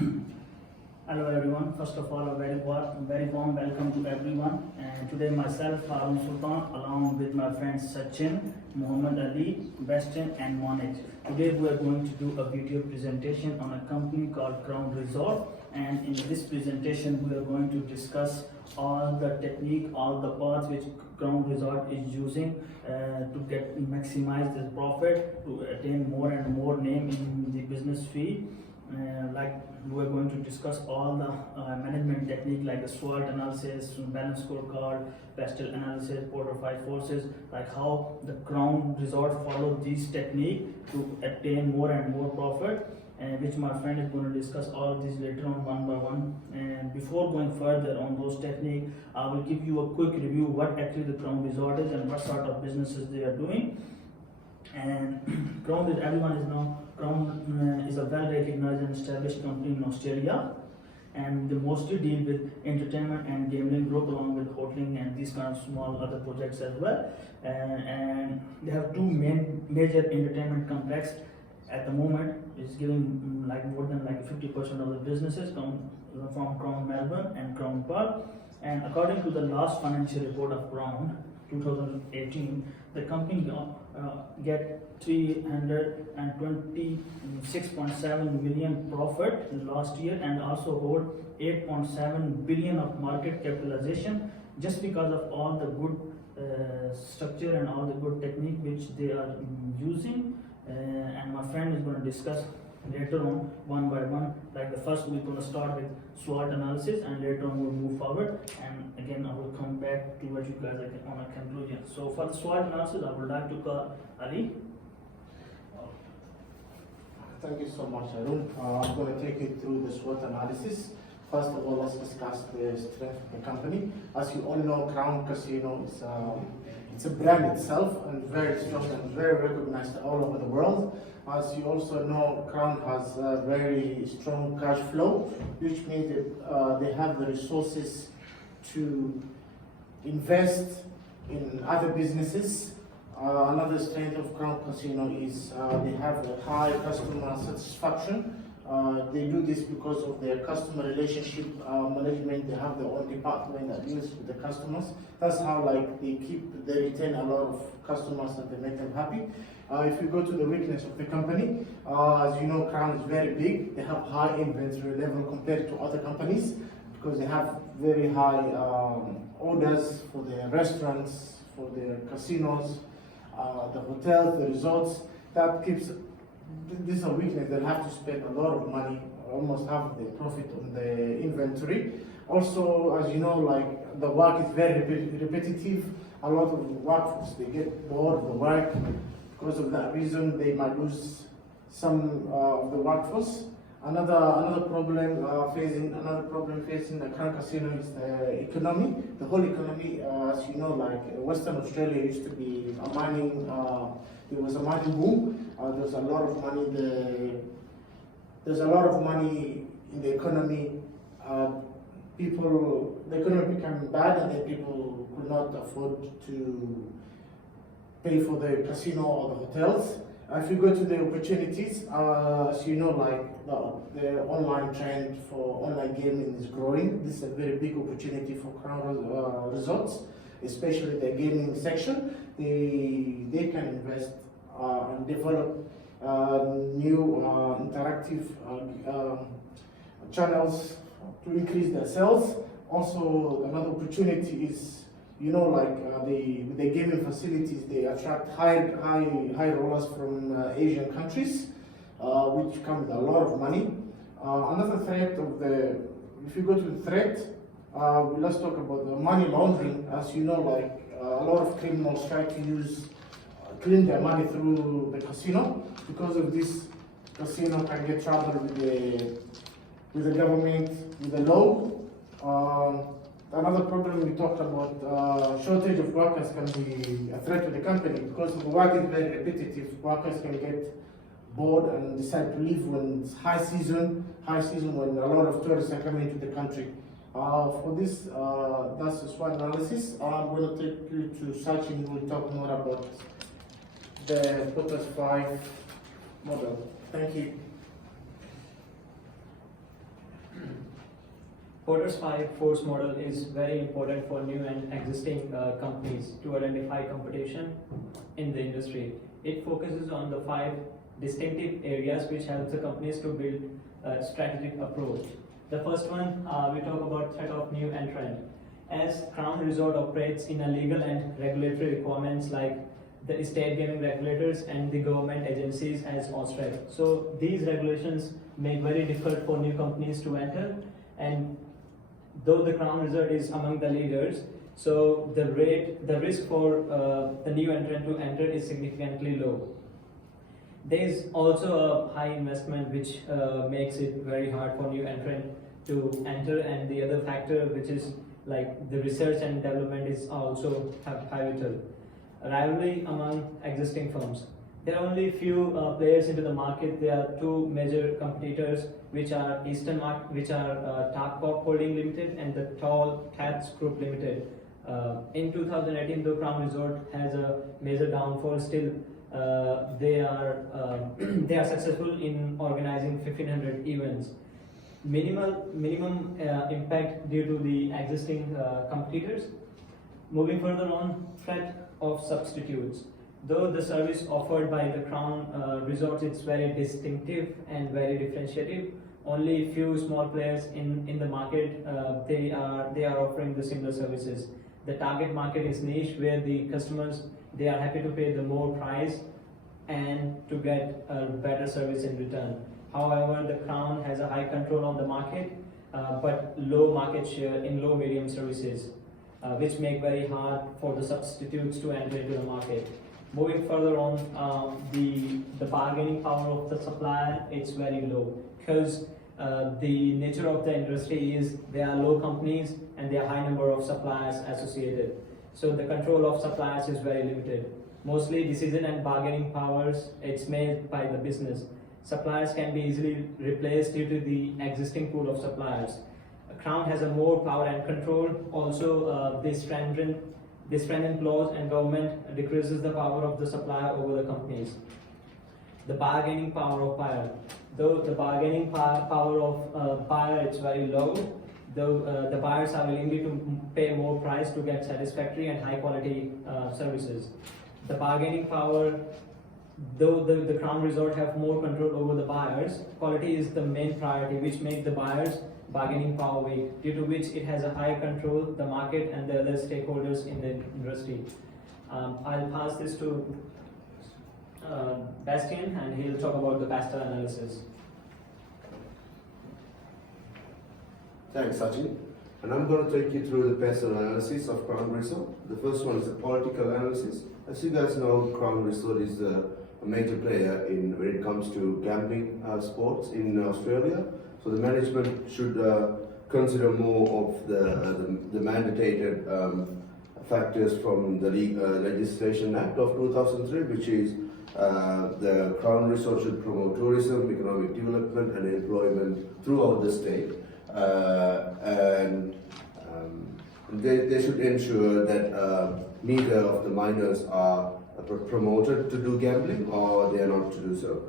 Hello everyone. First of all, a very warm welcome to everyone. And today myself, Harun Sultan, along with my friends Sachin, Muhammad Ali, Weston, and Monich. Today we are going to do a video presentation on a company called Crown Resort. And in this presentation, we are going to discuss all the technique, all the paths which Crown Resort is using to maximize their profit, to attain more and more name in the business field. Like we are going to discuss all the management technique like the SWOT analysis, balance scorecard, pestle analysis, Porter 5 forces, like how the Crown Resort follow these technique to attain more and more profit, which my friend is going to discuss all of these later on one by one. And before going further on those technique, I will give you a quick review what actually the Crown Resort is and what sort of businesses they are doing. And Crown, everyone is now, Crown is a well-recognized and established company in Australia, and they mostly deal with entertainment and gambling group along with hoteling and these kind of small other projects as well. And they have two major entertainment complex at the moment. It's giving like more than like 50% of the businesses come from Crown Melbourne and Crown Park. And according to the last financial report of Crown 2018, the company get 326.7 million profit in last year and also hold 8.7 billion of market capitalization, just because of all the good structure and all the good technique which they are using. And my friend is going to discuss later on one by one. Like the first we're going to start with SWOT analysis, and later on we'll move forward, and again I will come back to what you guys are on a conclusion. So for the SWOT analysis, I would like to call Ali. Thank you so much, Arun. I'm going to take you through the SWOT analysis. First of all, let's discuss the strength of the company. As you all know, Crown Casino is it's a brand itself and very strong and very recognized all over the world. As you also know, Crown has a very strong cash flow, which means that they have the resources to invest in other businesses. Another strength of Crown Casino is they have a high customer satisfaction. They do this because of their customer relationship management. They have their own department that deals with the customers. That's how they retain a lot of customers and they make them happy. If you go to the weakness of the company, as you know, Crown is very big. They have high inventory level compared to other companies because they have very high orders for their restaurants, for their casinos, the hotels, the resorts. That keeps, this is a weakness. They have to spend a lot of money, almost half of the profit on the inventory. Also, as you know, like the work is very repetitive. A lot of workforce, they get bored of the work. Because of that reason, they might lose some of the workforce. Another problem facing the Crown Casino is the economy. The whole economy, as you know, like Western Australia used to be a mining. There was a mining boom. There's a lot of money. There's a lot of money in the economy. The economy became bad, and then people could not afford to pay for the casino or the hotels. If you go to the opportunities, as you know, like the online trend for online gaming is growing. This is a very big opportunity for Crown Resorts, especially the gaming section. They can invest and develop new interactive channels to increase their sales. Also, another opportunity is, you know, like the gaming facilities, they attract high rollers from Asian countries, which come with a lot of money. Another threat if you go to the threat, let's talk about the money laundering. As you know, like a lot of criminals try to clean their money through the casino. Because of this, casino can get trouble with the government, with the law. Another problem we talked about, shortage of workers can be a threat to the company because the work is very repetitive. Workers can get bored and decide to leave when it's high season when a lot of tourists are coming into the country. For this, that's the SWOT analysis. I'm going to take you to Sachin, who will talk more about the Porter 5 model. Thank you. Porter's 5 force model is very important for new and existing companies to identify competition in the industry. It focuses on the 5 distinctive areas which help the companies to build a strategic approach. The first one, we talk about threat of new entrant. As Crown Resort operates in a legal and regulatory requirements like the state gaming regulators and the government agencies as OSTRAC. So these regulations make very difficult for new companies to enter, and though the Crown Resort is among the leaders, so the risk for the new entrant to enter is significantly low. There is also a high investment which makes it very hard for new entrant to enter, and the other factor which is like the research and development is also pivotal. Rivalry among existing firms. There are only few players into the market. There are 2 major competitors, which are Tapcorp Holding Limited and the Tall Cats Group Limited. In 2018, the Crown Resort has a major downfall. Still, they are successful in organizing 1,500 events. Minimum impact due to the existing competitors. Moving further on, threat of substitutes. Though the service offered by the Crown Resort is very distinctive and very differentiative, only few small players in the market they are offering the similar services. The target market is niche, where the customers they are happy to pay the more price and to get a better service in return. However, the Crown has a high control on the market, but low market share in low medium services, which make very hard for the substitutes to enter into the market. Moving further on, the bargaining power of the supplier it's very low, because the nature of the industry is there are low companies and there are high number of suppliers associated. So the control of suppliers is very limited. Mostly decision and bargaining powers it's made by the business. Suppliers can be easily replaced due to the existing pool of suppliers. Crown has a more power and control. Also, this strengthen clause and government decreases the power of the supplier over the companies. The bargaining power of buyer. Though the bargaining power of buyer is very low, though the buyers are willing to pay more price to get satisfactory and high quality services. The bargaining power, though the Crown Resort have more control over the buyers, quality is the main priority, which makes the buyers bargaining power weak, due to which it has a high control the market and the other stakeholders in the industry. I'll pass this to Bastian, and he'll talk about the PASTA analysis. Thanks, Sachin. And I'm going to take you through the PASTA analysis of Crown Resort. The first one is the political analysis. As you guys know, Crown Resort is a major player when it comes to gambling sports in Australia. So the management should consider more of the mandated factors from the Legislation Act of 2003, which is the Crown Resort should promote tourism, economic development and employment throughout the state. And they should ensure that neither of the minors are promoted to do gambling or they are not to do so.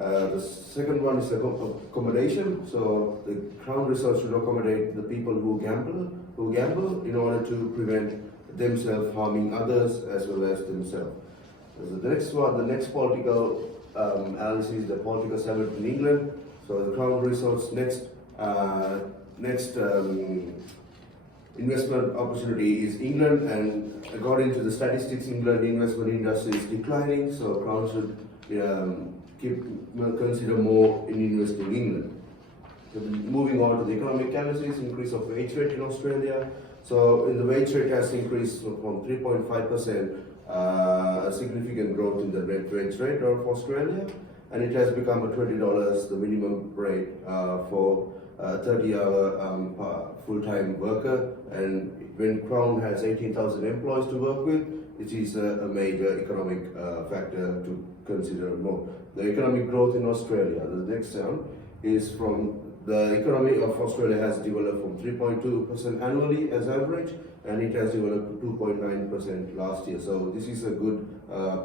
The second one is accommodation. So the Crown Resort should accommodate the people who gamble in order to prevent themselves harming others as well as themselves. So the next one, the next political analysis is the political summit in England. So the Crown Resort's next investment opportunity is England, and according to the statistics, England investment industry is declining. So Crown should consider more in investing in England. So moving on to the economic analysis, increase of wage rate in Australia. So in the wage rate has increased from 3.5%, a significant growth in the wage rate of Australia, and it has become a $20 the minimum rate for 30-hour full-time worker. And when Crown has 18,000 employees to work with, it is a major economic factor to consider more. The economic growth in Australia, the next one, is from the economy of Australia has developed from 3.2% annually as average, and it has developed 2.9% last year. So this is a good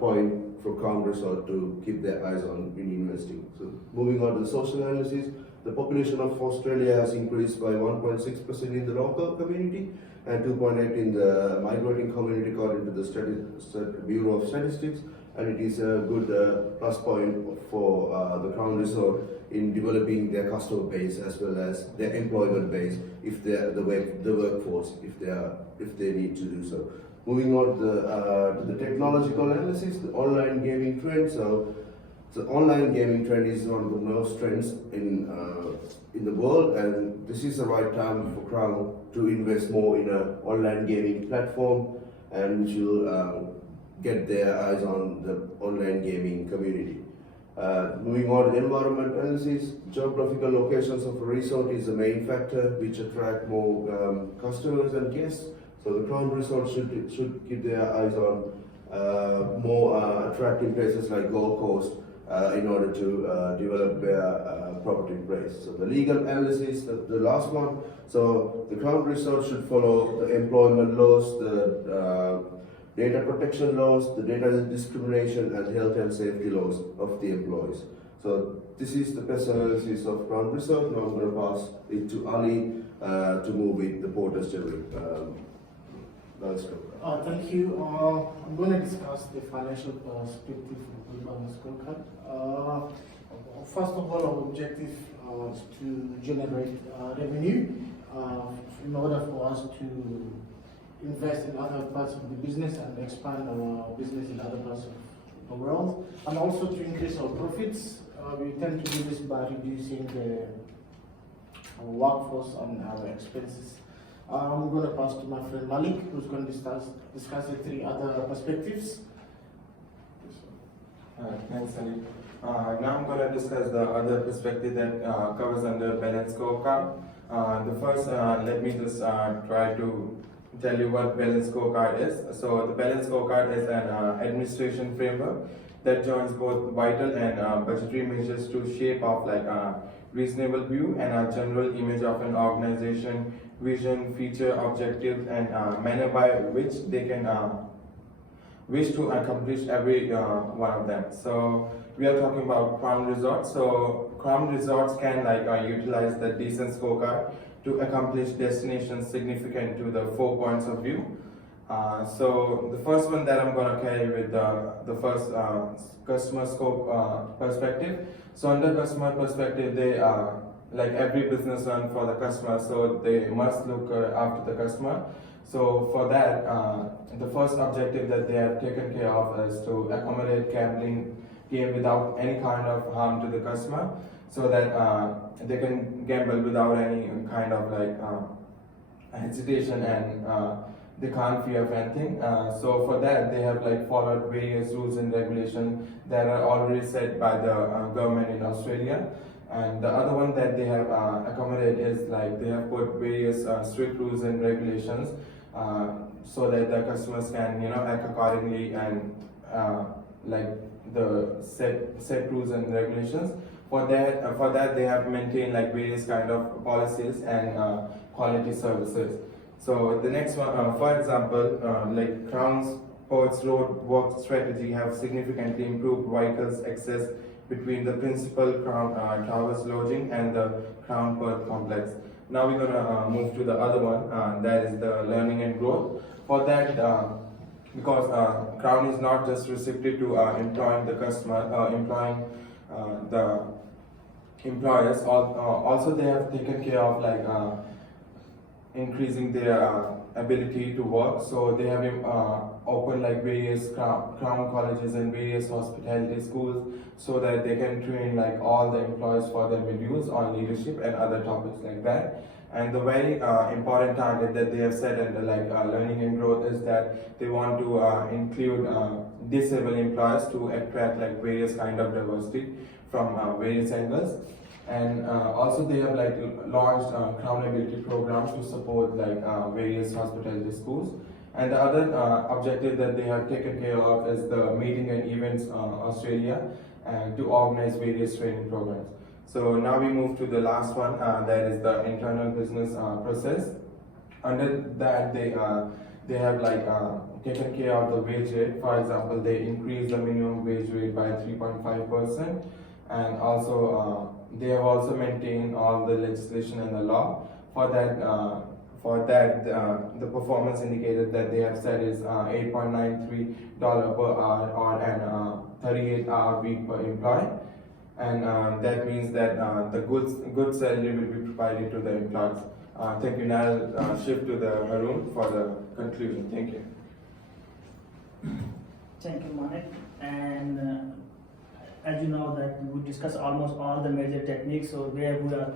point for Crown Resort to keep their eyes on in investing. So moving on to the social analysis, The population of Australia has increased by 1.6% in the local community and 2.8 in the migrating community according to the Bureau of Statistics, and it is a good plus point for the Crown Resort in developing their customer base as well as their employment base if they are the workforce if they need to do so. Moving on to the technological analysis, the online gaming trend. So the online gaming trend is one of the most trends in the world, and this is the right time for Crown to invest more in an online gaming platform, and which will get their eyes on the online gaming community. Moving on to environment analysis, geographical locations of a resort is the main factor which attract more customers and guests. So the Crown Resort should keep their eyes on more attractive places like Gold Coast in order to develop their property price. So the legal analysis, the last one. So the Crown Resort should follow the employment laws, the data protection laws, the data discrimination and health and safety laws of the employees. So this is the best analysis of Crown Resort. Now I'm going to pass it to Ali to move with the Porter's Jury. Let's go. Thank you. I'm going to discuss the financial perspective of the bonus scorecard. First of all, our objective is to generate revenue in order for us to invest in other parts of the business and expand our business in other parts of the world, and also to increase our profits. We tend to do this by reducing our workforce and our expenses. I'm going to pass to my friend Malik, who's going to discuss the three other perspectives. Thanks, Ali. Now I'm going to discuss the other perspective that covers under balanced scorecard. The first, let me just try to tell you what balanced scorecard is. So the balanced scorecard is an administration framework that joins both vital and budgetary measures to shape off like a reasonable view and a general image of an organization, vision, feature, objectives, and manner by which they can wish to accomplish every one of them. So we are talking about Crown Resorts. So Crown Resorts can utilize the decent scorecard to accomplish destinations significant to the 4 points of view. So the first one that I'm going to carry with the first customer scope perspective. So under customer perspective, they like every business run for the customer, so they must look after the customer. So for that, the first objective that they have taken care of is to accommodate gambling game without any kind of harm to the customer, so that they can gamble without any kind of hesitation and they can't fear of anything. So for that, they have followed various rules and regulations that are already set by the government in Australia. And the other one that they have accommodated is they have put various strict rules and regulations so that the customers can act accordingly and the set rules and regulations. For that they have maintained various kind of policies and quality services. So the next one, for example, Crown's Ports Road work strategy have significantly improved vehicles access between the principal Crown Towers lodging and the Crown Perth complex. Now we're gonna move to the other one, that is the learning and growth. For that, because Crown is not just restricted to employing the customer, employing the employers. Also, they have taken care of increasing their ability to work. So they have opened various crown colleges and various hospitality schools so that they can train all the employees for their modules on leadership and other topics like that. And the very important target that they have set under learning and growth is that they want to include disabled employees to attract various kind of diversity from various angles. And also they have launched Crown Ability programs to support various hospitality schools. And the other objective that they have taken care of is the Meeting and Events Australia and to organize various training programs. So now we move to the last one, that is the internal business process. Under that, they have taken care of the wage rate. For example, they increased the minimum wage rate by 3.5%, and also they have also maintained all the legislation and the law. For that, the performance indicator that they have set is $8.93 per hour or an 38-hour week per employee, and that means that the good salary will be provided to the employees. Thank you. Now I'll shift to the Harun for the conclusion. Thank you. Thank you, Manik. And as you know that we discuss almost all the major techniques, so where we are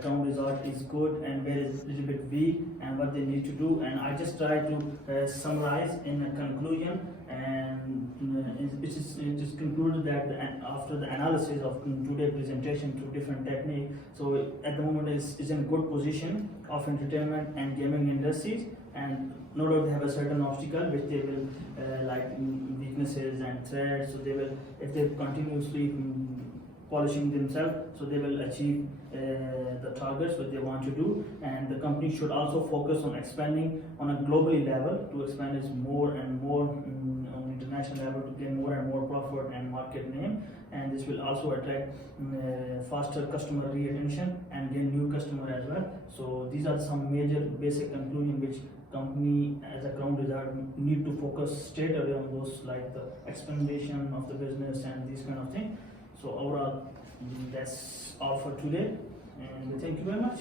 Crown Resort is good and where is a little bit weak and what they need to do, and I just try to summarize in a conclusion, and which is it is concluded that after the analysis of today's presentation through different techniques, so at the moment is in good position of entertainment and gaming industries, and no doubt they have a certain obstacle which they will weaknesses and threats, so they will, if they continuously polishing themselves, so they will achieve the targets what they want to do. And the company should also focus on expanding on a globally level, to expand its more and more on international level, to gain more and more profit and market name, and this will also attract faster customer retention and gain new customer as well. So these are some major basic conclusion which company as a Crown Resort need to focus straight away on those, like the expansion of the business and these kind of things. So overall, that's all for today, and thank you very much.